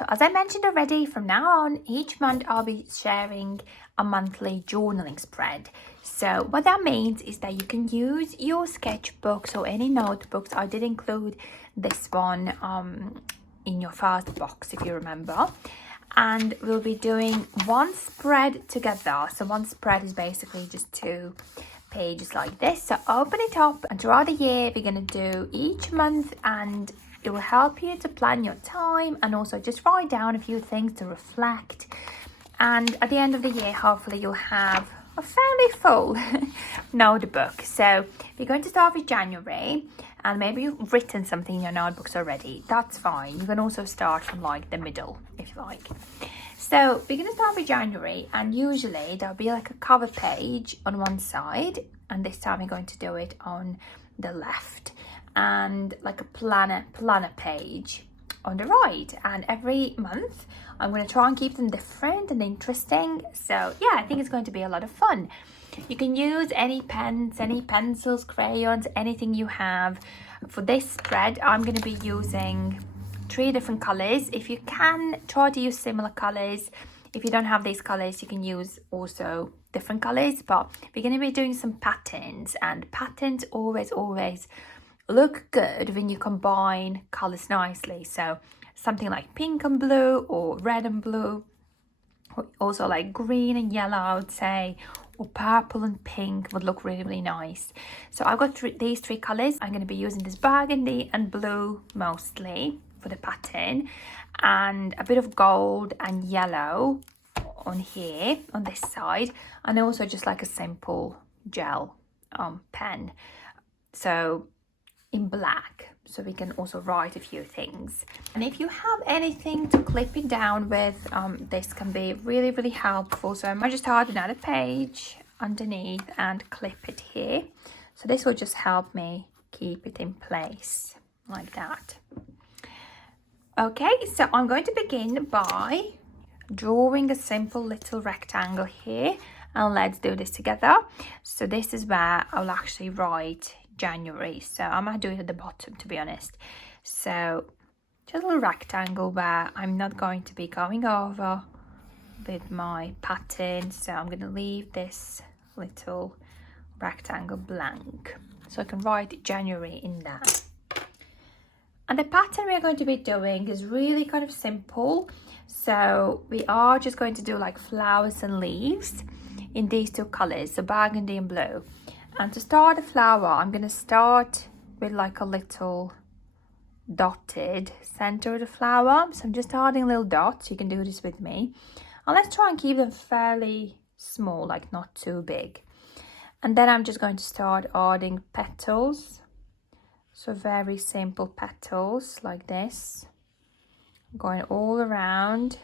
So as I mentioned already, from now on, each month I'll be sharing a monthly journaling spread. So what that means is that you can use your sketchbooks or any notebooks. I did include this one in your first box, if you remember. And we'll be doing one spread together. So one spread is basically just 2 pages like this. So open it up, and throughout the year we're going to do each month, and it will help you to plan your time and also just write down a few things to reflect. And at the end of the year, hopefully you'll have a fairly full notebook. So we're going to start with January, and maybe you've written something in your notebooks already. That's fine. You can also start from like the middle if you like. So we're going to start with January, and usually there'll be like a cover page on one side, and this time we're going to do it on the left, and like a planner page on the right. And every month I'm going to try and keep them different and interesting. So yeah, I think it's going to be a lot of fun. You can use any pens, any pencils, crayons, anything you have. For this spread, I'm going to be using 3 different colors. If you can, try to use similar colors. If you don't have these colors, you can use also different colors. But we're going to be doing some patterns, and patterns always look good when you combine colors nicely. So something like pink and blue, or red and blue, or also like green and yellow, I would say, or purple and pink would look really nice. So I've got these 3 colors. I'm going to be using this burgundy and blue mostly for the pattern, and a bit of gold and yellow on here on this side, and also just like a simple gel pen, so in black, so we can also write a few things. And if you have anything to clip it down with, this can be really helpful. So I might just add another page underneath and clip it here. So this will just help me keep it in place like that. Okay, so I'm going to begin by drawing a simple little rectangle here, and let's do this together. So this is where I'll actually write January. So I might do it at the bottom, to be honest. So just a little rectangle where I'm not going to be going over with my pattern. So I'm going to leave this little rectangle blank, so I can write January in there. And the pattern we're going to be doing is really kind of simple. So we are just going to do like flowers and leaves in these 2 colors, so burgundy and blue. And to start the flower, I'm going to start with like a little dotted center of the flower. So I'm just adding little dots. You can do this with me. And let's try and keep them fairly small, like not too big. And then I'm just going to start adding petals. So very simple petals like this, going all around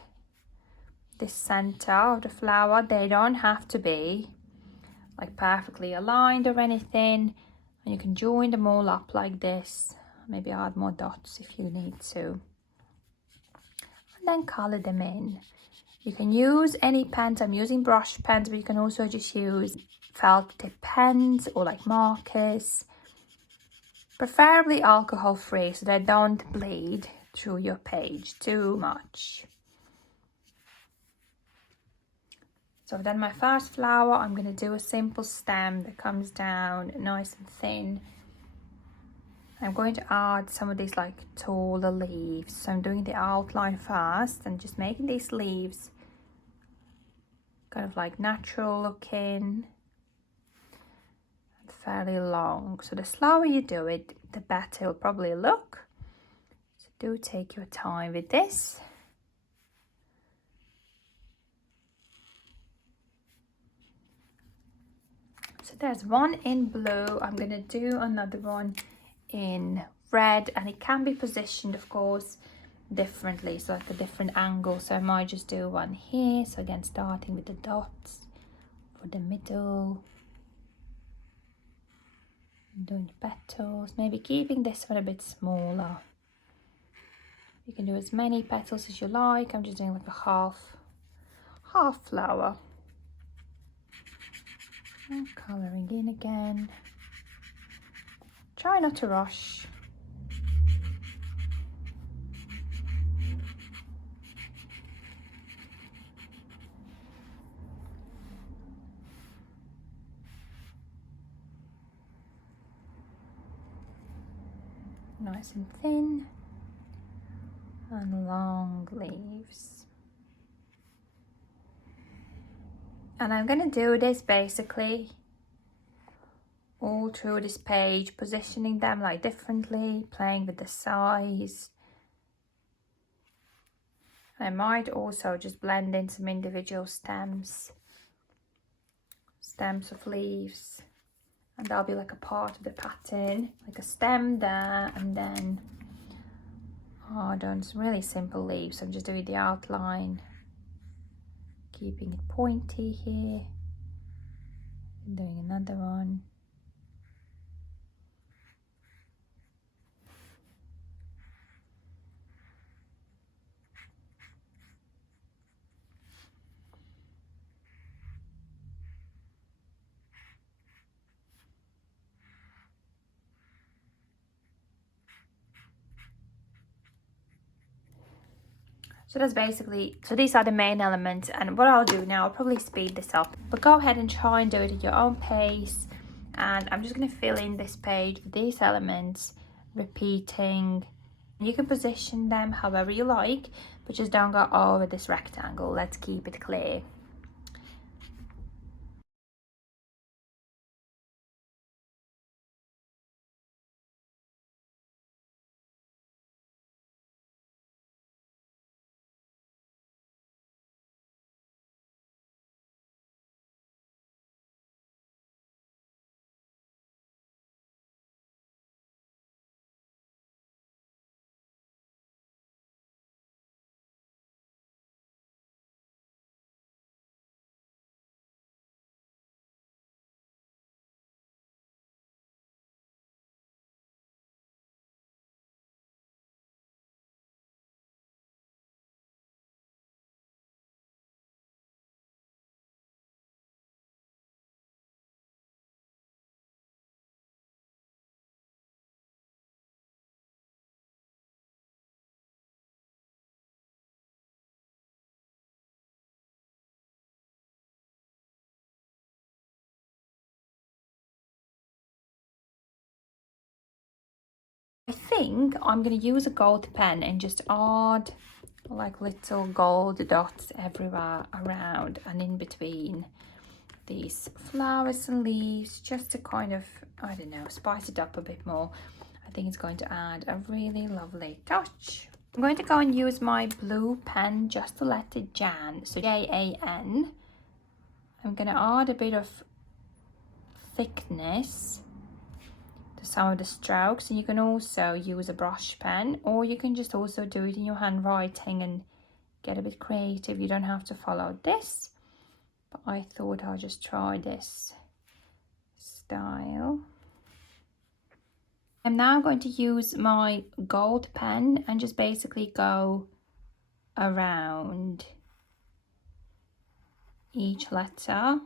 the center of the flower. They don't have to be like perfectly aligned or anything, and you can join them all up like this. Maybe add more dots if you need to, and then color them in. You can use any pens. I'm using brush pens, but you can also just use felt tip pens or like markers, preferably alcohol free, so they don't bleed through your page too much. So I've done my first flower. I'm going to do a simple stem that comes down nice and thin. I'm going to add some of these like taller leaves. So I'm doing the outline first and just making these leaves kind of like natural looking and fairly long. So the slower you do it, the better it'll probably look. So do take your time with this. So there's one in blue. I'm going to do another one in red, and it can be positioned, of course, differently, so like a different angle. So I might just do one here. So again, starting with the dots for the middle, doing petals, maybe keeping this one a bit smaller. You can do as many petals as you like. I'm just doing like a half flower. And colouring in again. Try not to rush. nice and thin and long leaves. And I'm going to do this basically all through this page, positioning them like differently, playing with the size. I might also just blend in some individual stems of leaves, and that'll be like a part of the pattern, like a stem there, and then I've done some really simple leaves. I'm just doing the outline, keeping it pointy here, and doing another one. So that's basically, so these are the main elements, and what I'll do now, I'll probably speed this up, but go ahead and try and do it at your own pace. And I'm just going to fill in this page with these elements, repeating. You can position them however you like, but just don't go over this rectangle. Let's keep it clear. I think I'm going to use a gold pen and just add like little gold dots everywhere around and in between these flowers and leaves, just to kind of, I don't know, spice it up a bit more. I think it's going to add a really lovely touch. I'm going to go and use my blue pen just to let it Jan, so Jan. I'm going to add a bit of thickness to some of the strokes, and you can also use a brush pen, or you can just also do it in your handwriting and get a bit creative. You don't have to follow this, but I thought I'll just try this style. I'm now going to use my gold pen and just basically go around each letter.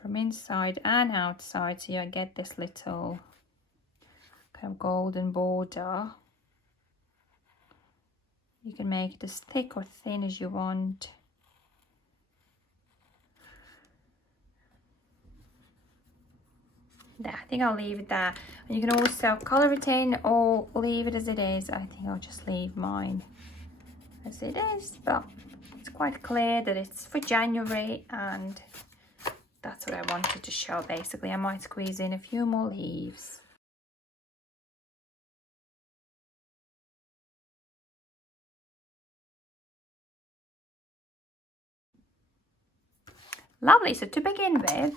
From inside and outside, so you get this little kind of golden border. You can make it as thick or thin as you want. There, I think I'll leave it there. And you can also colour it in or leave it as it is. I think I'll just leave mine as it is, but it's quite clear that it's for January, and that's what I wanted to show basically. I might squeeze in a few more leaves. Lovely. So to begin with,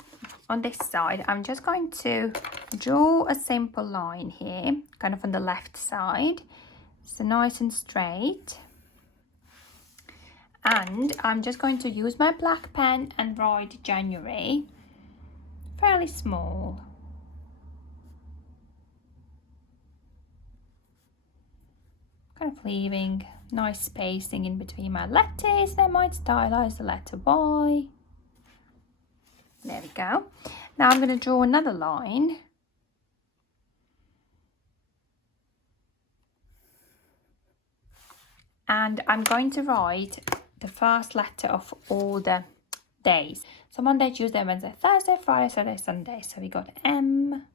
on this side, I'm just going to draw a simple line here, kind of on the left side. So nice and straight. And I'm just going to use my black pen and write January, fairly small. Kind of leaving nice spacing in between my letters. I might stylize the letter Y. There we go. Now I'm going to draw another line. And I'm going to write the first letter of all the days. So Monday, Tuesday, Wednesday, Thursday, Friday, Saturday, Sunday. So we got M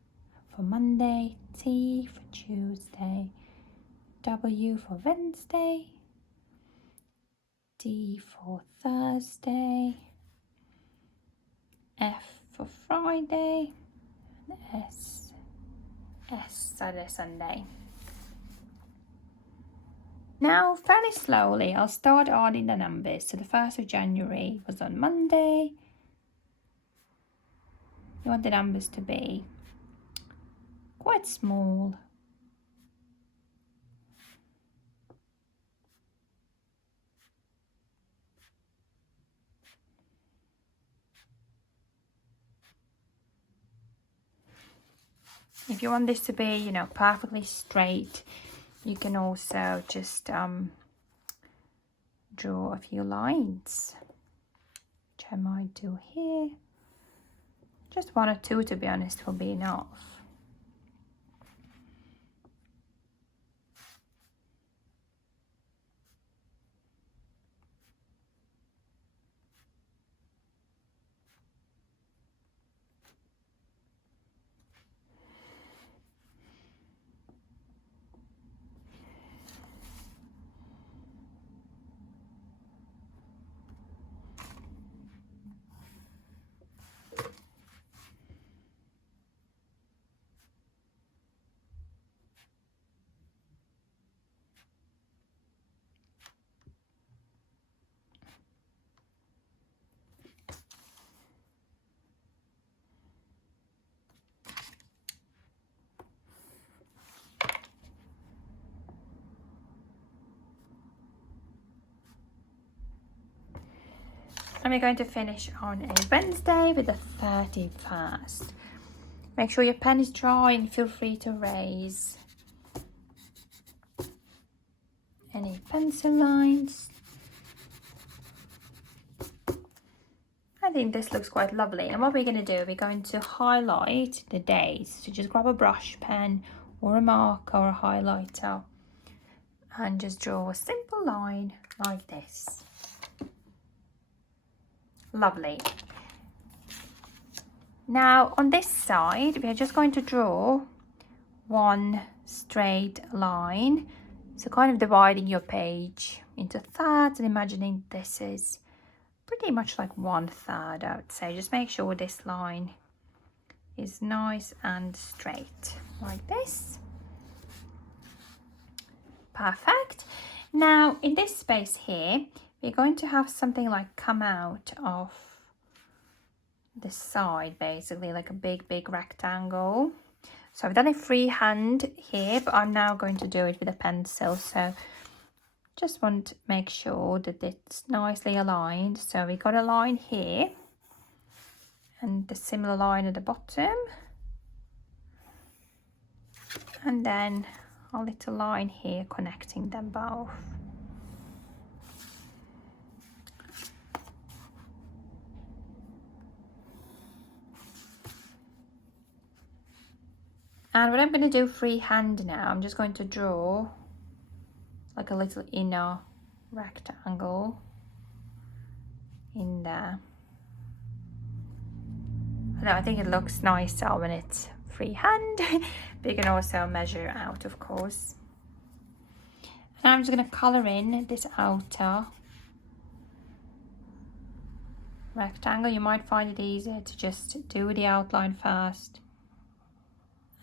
for Monday, T for Tuesday, W for Wednesday, D for Thursday, F for Friday, and S, Saturday, Sunday. Now, fairly slowly, I'll start adding the numbers. So the 1st of January was on Monday. You want the numbers to be quite small. If you want this to be, you know, perfectly straight, you can also just draw a few lines, which I might do here. Just 1 or 2, to be honest, will be enough. And we're going to finish on a Wednesday with the 31st. Make sure your pen is dry and feel free to erase any pencil lines. I think this looks quite lovely. And what we're going to do, we're going to highlight the days. So just grab a brush pen or a marker or a highlighter and just draw a simple line like this. Lovely. Now on this side, we are just going to draw one straight line. So kind of dividing your page into thirds and imagining this is pretty much like 1/3, I would say. Just make sure this line is nice and straight like this. Perfect. Now in this space here, we're going to have something like come out of the side, basically like a big rectangle. So I've done it freehand here, but I'm now going to do it with a pencil. So just want to make sure that it's nicely aligned. So we got a line here and the similar line at the bottom, and then a little line here connecting them both. And what I'm going to do freehand now, I'm just going to draw like a little inner rectangle in there. I think it looks nicer when it's freehand, but you can also measure out, of course. And I'm just going to colour in this outer rectangle. You might find it easier to just do the outline first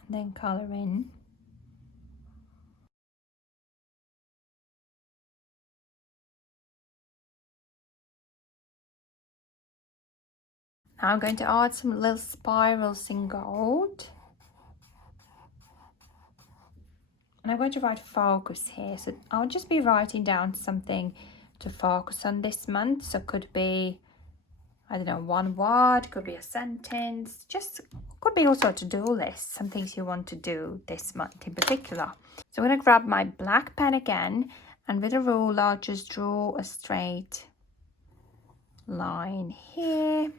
and then colour in. Now I'm going to add some little spirals in gold. And I'm going to write focus here. So I'll just be writing down something to focus on this month. So it could be, I don't know, one word, could be a sentence, just could be also a to-do list, some things you want to do this month in particular. So I'm going to grab my black pen again, and with a ruler, just draw a straight line here.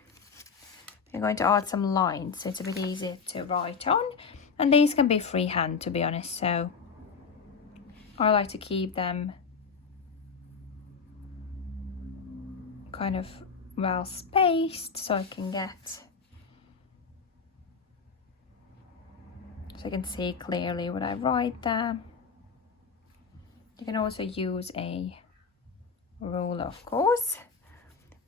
We're going to add some lines, so it's a bit easier to write on. And these can be freehand, to be honest, so I like to keep them kind of well spaced so I can see clearly what I write there. You can also use a ruler, of course,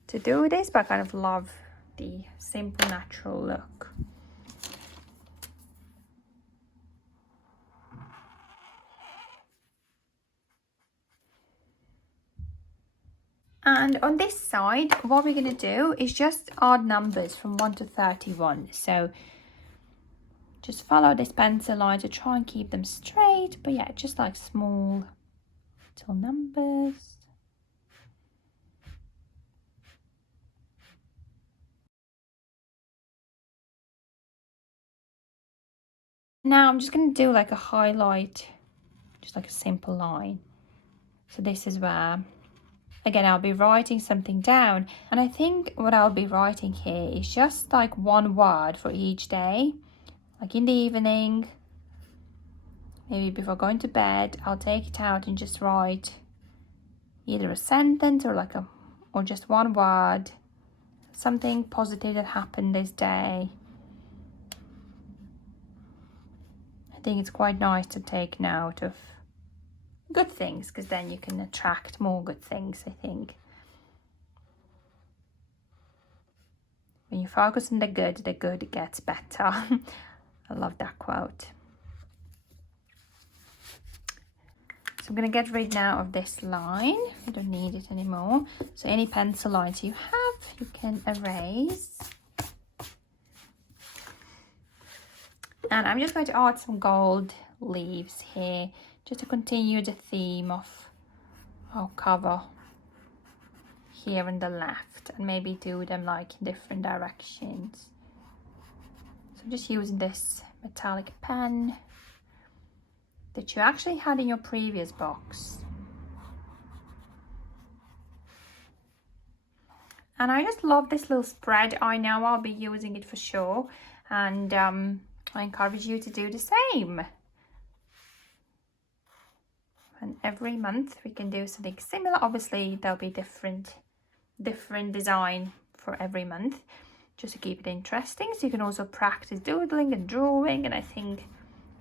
to do this, but I kind of love the simple natural look. And on this side, what we're going to do is just odd numbers from 1 to 31. So just follow this pencil line to try and keep them straight. But yeah, just like small little numbers. Now I'm just going to do like a highlight, just like a simple line. So this is where, again, I'll be writing something down. And I think what I'll be writing here is just like one word for each day. Like in the evening, maybe before going to bed, I'll take it out and just write either a sentence or just one word, something positive that happened this day. I think it's quite nice to take note of good things, because then you can attract more good things, I think. When you focus on the good gets better. I love that quote. So I'm going to get rid now of this line. I don't need it anymore. So any pencil lines you have, you can erase. And I'm just going to add some gold leaves here, just to continue the theme of our cover here on the left, and maybe do them like in different directions. So I'm just using this metallic pen that you actually had in your previous box. And I just love this little spread. I know I'll be using it for sure, and I encourage you to do the same. And every month we can do something similar. Obviously there'll be different design for every month, just to keep it interesting. So you can also practice doodling and drawing, and I think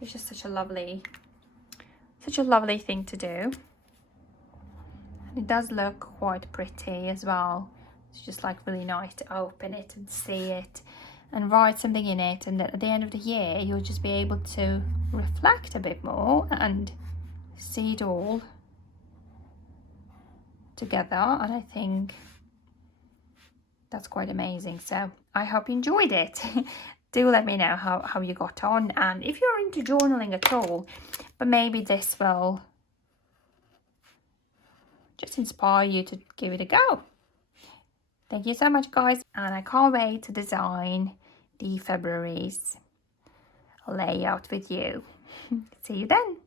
it's just such a lovely thing to do. And it does look quite pretty as well. It's just like really nice to open it and see it and write something in it, and at the end of the year you'll just be able to reflect a bit more and see it all together. And I think that's quite amazing. So I hope you enjoyed it. Do let me know how you got on, and if you're into journaling at all, but maybe this will just inspire you to give it a go. Thank you so much, guys, and I can't wait to design the February's layout with you. See you then.